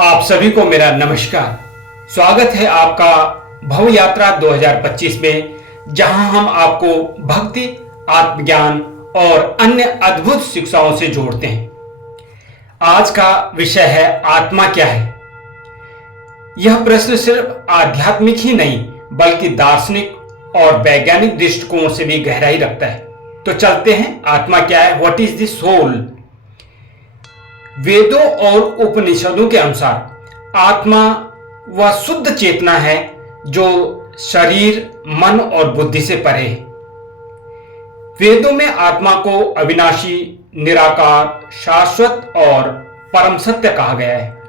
आप सभी को मेरा नमस्कार। स्वागत है आपका भव यात्रा 2025 में, जहां हम आपको भक्ति, आत्मज्ञान और अन्य अद्भुत शिक्षाओं से जोड़ते हैं। आज का विषय है आत्मा क्या है। यह प्रश्न सिर्फ आध्यात्मिक ही नहीं बल्कि दार्शनिक और वैज्ञानिक दृष्टिकोण से भी गहराई रखता है। तो चलते हैं, आत्मा क्या है, व्हाट इज द सोल। वेदों और उपनिषदों के अनुसार आत्मा वह शुद्ध चेतना है जो शरीर, मन और बुद्धि से परे है। वेदों में आत्मा को अविनाशी, निराकार, शाश्वत और परम सत्य कहा गया है।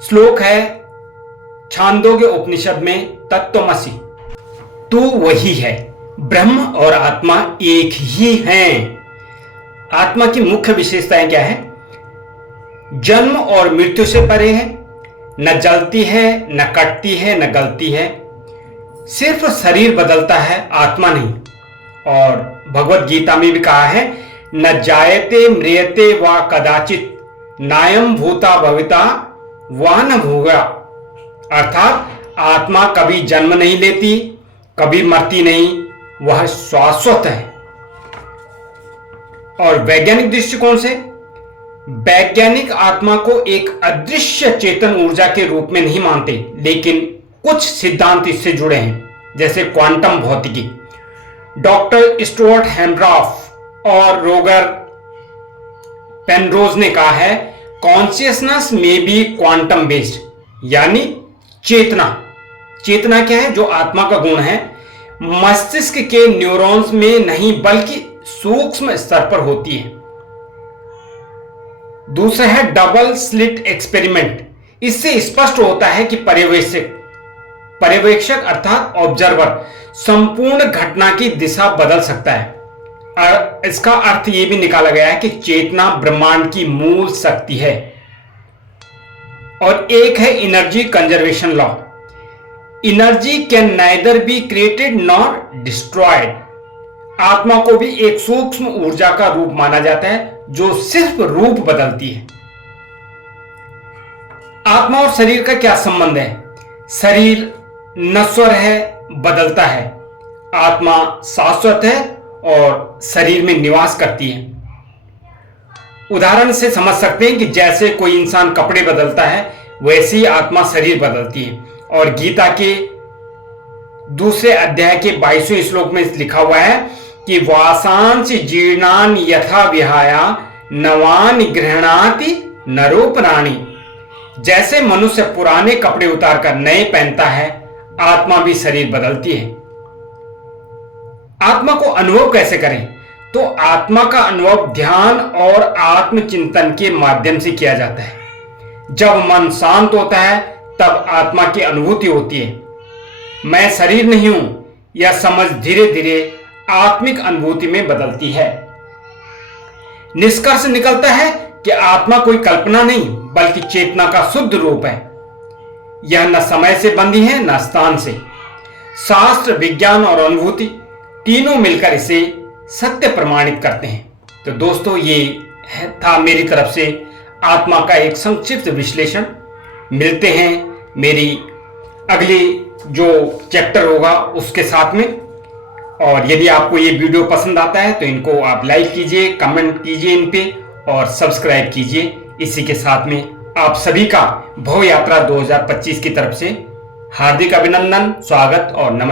श्लोक है छांदोग्य उपनिषद में, तत्त्वमसि, तू वही है। ब्रह्म और आत्मा एक ही हैं। आत्मा की मुख्य विशेषताएं क्या है? जन्म और मृत्यु से परे है, न जलती है, न कटती है, न गलती है। सिर्फ शरीर बदलता है, आत्मा नहीं। और भगवत गीता में भी कहा है, न जायते म्रियते वा कदाचित, नायम भूता भविता वा न भूगा। अर्थात आत्मा कभी जन्म नहीं लेती, कभी मरती नहीं, वह शाश्वत है। और वैज्ञानिक दृष्टिकोण से वैज्ञानिक आत्मा को एक अदृश्य चेतन ऊर्जा के रूप में नहीं मानते, लेकिन कुछ सिद्धांत इससे जुड़े हैं, जैसे क्वांटम भौतिकी। डॉक्टर स्टुअर्ट हेमरॉफ और रोगर पेनरोज ने कहा है, कॉन्शियसनेस में बी क्वांटम बेस्ड, यानी चेतना। चेतना क्या है? जो आत्मा का गुण है, मस्तिष्क के न्यूरॉन्स में नहीं बल्कि सूक्ष्म स्तर पर होती है। दूसरा है डबल स्लिट एक्सपेरिमेंट। इससे स्पष्ट होता है कि पर्यवेक्षक अर्थात ऑब्जर्वर संपूर्ण घटना की दिशा बदल सकता है। और इसका अर्थ यह भी निकाला गया है कि चेतना ब्रह्मांड की मूल शक्ति है। और एक है energy conservation law. Energy can neither be created nor destroyed. आत्मा को भी एक सूक्ष्म ऊर्जा का रूप माना जाता है जो सिर्फ रूप बदलती है। आत्मा और शरीर का क्या संबंध है? शरीर नश्वर है, बदलता है। आत्मा शाश्वत है और शरीर में निवास करती है। उदाहरण से समझ सकते हैं कि जैसे कोई इंसान कपड़े बदलता है, वैसे ही आत्मा शरीर बदलती है। और गीता के दूसरे अध्याय के 22वें श्लोक में लिखा हुआ है कि वासांसि जीर्णान यथा विहाया नवानि गृह्णाति नरोपराणि। जैसे मनुष्य पुराने कपड़े उतारकर नए पहनता है, आत्मा भी शरीर बदलती है। आत्मा को अनुभव कैसे करें? तो आत्मा का अनुभव ध्यान और आत्मचिंतन के माध्यम से किया जाता है। जब मन शांत होता है तब आत्मा की अनुभूति होती है। मैं शरीर नहीं हूं, यह समझ धीरे धीरे आत्मिक अनुभूति में बदलती है। निष्कर्ष निकलता है कि आत्मा कोई कल्पना नहीं बल्कि चेतना का शुद्ध रूप है। यह न समय से बंधी है न स्थान से। शास्त्र, विज्ञान और अनुभूति तीनों मिलकर इसे सत्य प्रमाणित करते हैं। तो दोस्तों, ये था मेरी तरफ से आत्मा का एक संक्षिप्त विश्लेषण। मिलते हैं मेरी अगली जो चैप्टर होगा उसके साथ में। और यदि आपको ये वीडियो पसंद आता है तो इनको आप लाइक कीजिए, कमेंट कीजिए इन पे और सब्सक्राइब कीजिए। इसी के साथ में आप सभी का भव यात्रा 2025 की तरफ से हार्दिक अभिनंदन, स्वागत और नमस्कार।